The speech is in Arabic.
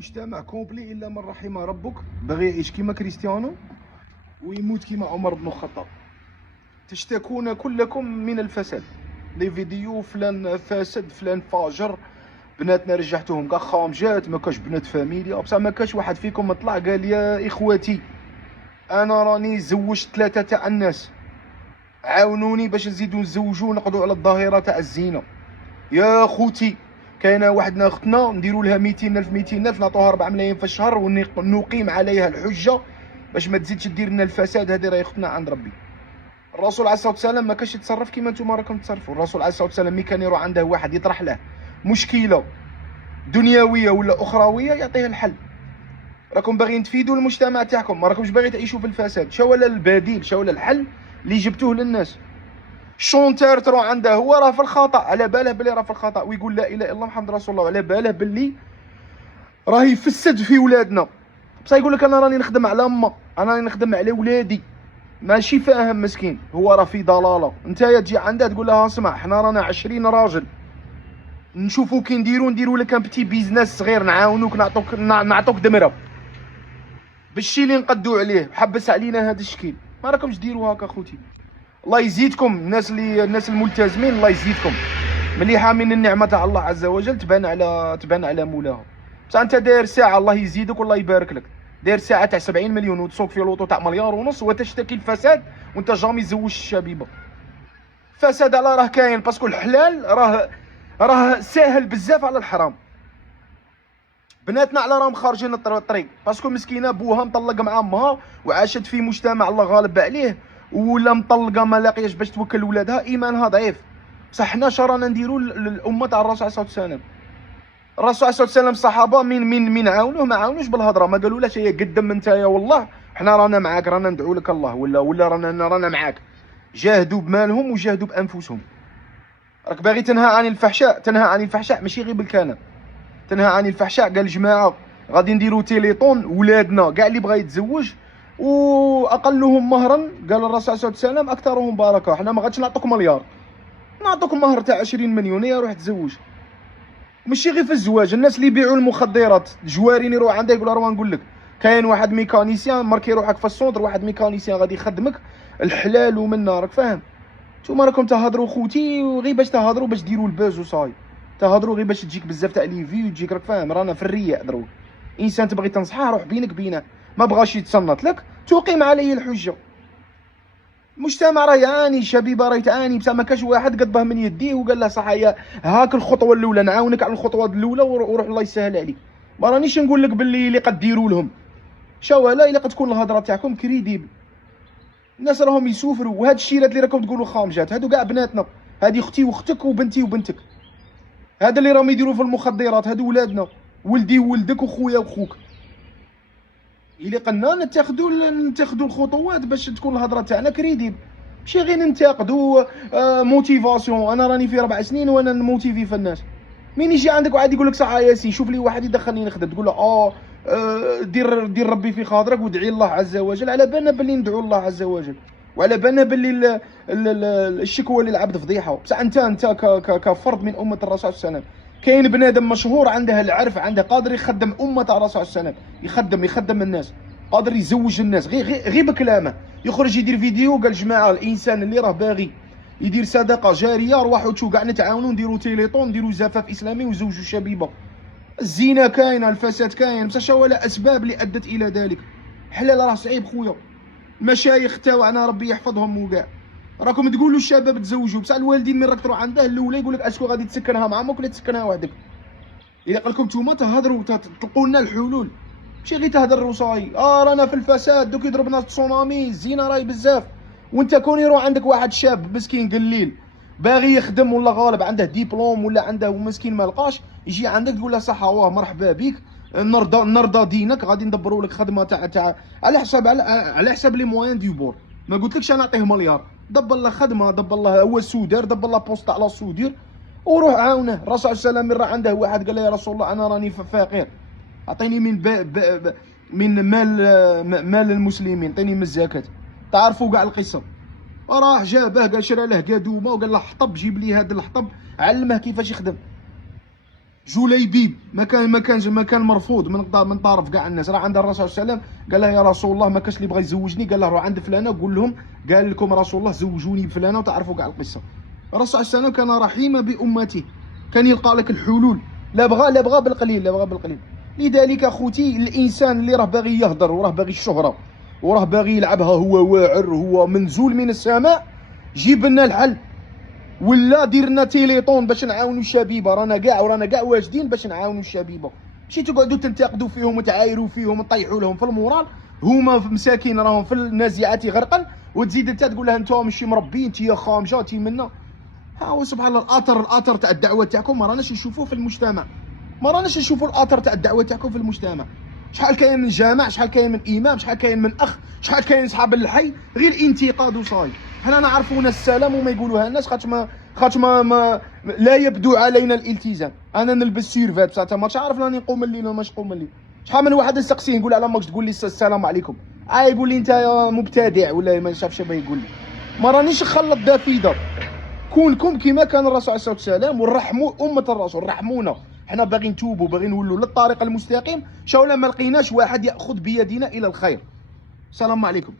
مجتمع كومبلي الا من رحم ربك، باغي يعيش كيما كريستيانو ويموت كيما عمر بن الخطاب. تشتكون كلكم من الفساد، لي فيديو فلان فاسد فلان فاجر، بناتنا رجعتوهم كاع خامجات، ما كاش بنات فاميليا، بصح ما كاش واحد فيكم طلع قال يا اخواتي انا راني زوجت ثلاثه تاع الناس، عاونوني باش نزيدو نزوجو نقضوا على الظاهره تاع الزينه. يا خوتي كاينه واحدنا اختنا نديروا لها 200,000 200,000 نعطوها 4 ملايين في الشهر ونقيم عليها الحجه باش ما تزيدش دير لنا الفساد. هذه راهي اختنا عند ربي. الرسول عليه الصلاه والسلام ما كانش يتصرف كيما نتوما راكم تصرفوا. الرسول عليه الصلاه والسلام ملي كان يروح عنده واحد يطرح له مشكله دنيويه ولا اخرويه يعطيه الحل. راكم باغيين تفيدوا المجتمع تاعكم، ما راكمش باغي تعيشوا في الفساد. شو ولا البديل، شو ولا الحل اللي جبتوه للناس؟ الشونتير تروح عنده هو راه في الخطا، على باله بلي راه في الخطا ويقول لا اله الا الله محمد رسول الله، على باله بلي راه يفسد في ولادنا، بصح يقول لك انا راني نخدم على ما، انا راني نخدم على ولادي، ماشي فاهم مسكين، هو راه في ضلاله. نتايا تجي عنده تقول لها اسمع حنا رانا 20 راجل نشوفو كي نديرو لك ان بتي بيزنس صغير، نعاونوك نعطوك دمره بالشي اللي نقدو عليه، حبس علينا هذا الشكل. ما راكمش ديروا هكا خوتي. الله يزيدكم الناس الملتزمين، الله يزيدكم ملي حامين النعمه تاع الله عز وجل تبان على مولاها. بصح انت داير ساعه الله يزيدك والله يبارك لك، داير ساعه تاع 70 مليون وتسوق في لوطو تاع 1.5 مليار وتشتكي الفساد وانت جامي زوج الشبيبه. فساد على راه كاين، باسكو الحلال راه ساهل بزاف على الحرام. بناتنا على راهم خارجين الطريق باسكو مسكينه بوها مطلق مع امها وعاشت في مجتمع الله غالب عليه، ولا مطلقه ما لاقياش باش توكل ولادها، ايمانها ضعيف. بصح حنا شرانا نديرو للامه تاع الرسول عليه الصلاه والسلام. الرسول عليه الصلاه والسلام الصحابه من عاونوه، ما عاونوش بالهضره، ما قالولهش هي قدم نتايا والله حنا رانا معاك، رانا ندعو لك الله، ولا رانا معاك. جاهدوا بمالهم وجاهدوا بانفسهم. راك باغي تنهى عن الفحشاء ماشي غير بالكلام، تنهى عن الفحشاء. قال جماعه غادي نديرو تيليطون ولادنا كاع اللي بغا يتزوج واقلهم مهرا، قال الرسول عليه الصلاه والسلام اكثرهم بركه، حنا ما غاديش نعطوك مليار، نعطوك مهر تاع 20 مليون يا روح تزوج. ماشي غير في الزواج، الناس اللي يبيعوا المخدرات جوارين يروح عنده يقول راه نقول لك كاين واحد ميكانيسيان ماركي روحك في السونتر، واحد ميكانيسيان غادي يخدمك الحلال ومنا، راك فاهم؟ نتوما راكم تهضروا خوتي غير باش تهضروا باش ديروا الباز وصاي، تهضروا غير باش تجيك بزاف تاع لي فيو تجيك، راك فاهم؟ رانا في الرياء دروك. انسان تبغي تنصحه روح بينك بينه، ما بغاش يتصنت لك تقيم عليه الحجه. المجتمع راه يعاني، شبيبه راه تعاني، بصح ما كاش واحد قد به من يديه وقال له صح هي هاك الخطوه الاولى، نعاونك على الخطوه الاولى وروح الله يسهل عليك. ما رانيش نقول لك باللي اللي قد ديروا لهم شو لا، الا قد تكون الهضره تاعكم كريديبل. الناس راهم يسوفروا، وهاد الشيرات اللي راكم تقولوا خامجات هادو كاع بناتنا، هادي اختي واختك وبنتي وبنتك، هذا اللي راهم يديروا في المخدرات هادو ولادنا، ولدي وولدك وخويا وخوك. اللي قلنا نتاخذوا الخطوات باش تكون الهضره تاعنا كريديبل، ماشي غير ننتقدوا موتيفاسيون. انا راني في 4 سنين وانا نموتيفي في الناس. مين يجي عندك واحد يقول لك صح ياسين شوف لي واحد يدخلني نخدم، تقول له دير ربي في خاطرك وادعي الله عز وجل. على بالنا باللي ندعو الله عز وجل، وعلى بالنا باللي الشكوى للعبد فضيحه. بصح انت كفرد من امه الرسول صلى الله عليه وسلم، كاين بنادم مشهور عنده العرف، عنده قادر يخدم امه الرسول صلى الله عليه وسلم، يخدم الناس، قادر يزوج الناس غير بكلامه. يخرج يدير فيديو قال جماعه الانسان اللي راه باغي يدير صدقه جاريه روحوا تشوفوا كاع نتعاونوا نديروا تيليطون، نديروا زفاف اسلامي وزوجوا شبيبه. الزينه كاينه، الفساد كاين، بصح شنو ولا اسباب اللي ادت الى ذلك؟ حلال راه صعيب خويا. المشايخ تاعنا ربي يحفظهم وكاع راكم تقولوا الشباب تزوجوا، بصح الوالدين من راك تروح عنده الاولى يقول لك اسكو غادي تسكنها مع امك ولا تسكنها وحدك؟ الا قال لكم نتوما تهضروا تلقوا لنا الحلول، ماشي غير تهضر وصاي. رانا في الفساد دوك يضربنا تسونامي، الزينه راهي بزاف، وانت كون يروح عندك واحد شاب مسكين قليل باغي يخدم ولا غالب عنده ديبلوم ولا عنده مسكين ما لقاش، يجي عندك تقول له صح واه مرحبا بك، نرضى دينك، غادي ندبروا لك خدمه تاع على حساب لي موان دي بور. ما قلتلكش انا نعطيه مليار، دبر له خدمه، دبر له هو سودير، دبر له بوست على سودير وروح عاونه. الرسول صلى الله عليه وسلم عنده واحد قال له يا رسول الله انا راني فقير، اعطيني من مال المسلمين، اعطيني من الزكاه. تعرفوا كاع القصه. راح جابه قال شرى له قادومه وقال له حطب جيب لي هذا الحطب، علمه كيفاش يخدم. جليبيب ما كان مرفوض من طرف كاع الناس. راه عند الرسول صلى الله عليه وسلم قال له يا رسول الله ما كاش اللي بغى يزوجني، قال له روح عند فلانه وقول لهم قال لكم رسول الله زوجوني بفلانه، وتعرفوا كاع القصه. الرسول صلى الله عليه وسلم كان رحيما بامته، كان يلقى لك الحلول، لا بغى بالقليل. لذلك اخوتي الانسان اللي راه باغي يهضر وراه باغي الشهره وراه باغي يلعبها، هو واعر، هو منزول من السماء، جيب لنا الحل. ولا دير لنا تيليطون باش نعاونوا الشبيبه، رانا كاع واجدين باش نعاونوا الشبيبه، ماشي تقعدوا تنتقدوا فيهم وتعايروا فيهم وتطيحوا لهم في المورال، هما مساكين راهم في النازعات غرقا، وتزيد انت تقول لها انتم ماشي مربيين، انت يا خامجه انت منا. ها هو سبحان الله الاثر تاع الدعوه تاعكم ما راناش نشوفوه في المجتمع، ما راناش نشوفوا الاثر تاع الدعوه تاعكم في المجتمع. شحال كاين من جامع، شحال كاين من امام، شحال كاين من اخ، شحال كاين صحاب الحي، غير انتقاد وصاي. حنا نعرفونا السلام وما يقولوها الناس، خاطش ما لا يبدو علينا الالتزام. انا نلبس سيرفات بصح ما عارف راني نقوم الليل ولا ماش نقوم الليل. شحال من واحد نسقسيه نقول على ماكش تقول لي السلام عليكم، يقول لي انت يا مبتدع ولا ما شافش ما يقول لي. ما رانيش نخلط دافيده. كونكم كما كان الرسول عليه الصلاه والسلام، ونرحموا امه الرسول، رحمونا. حنا باغي نتوبوا، باغي نولوا للطريق المستقيم، شاولا ما لقيناش واحد ياخذ بيدنا الى الخير. السلام عليكم.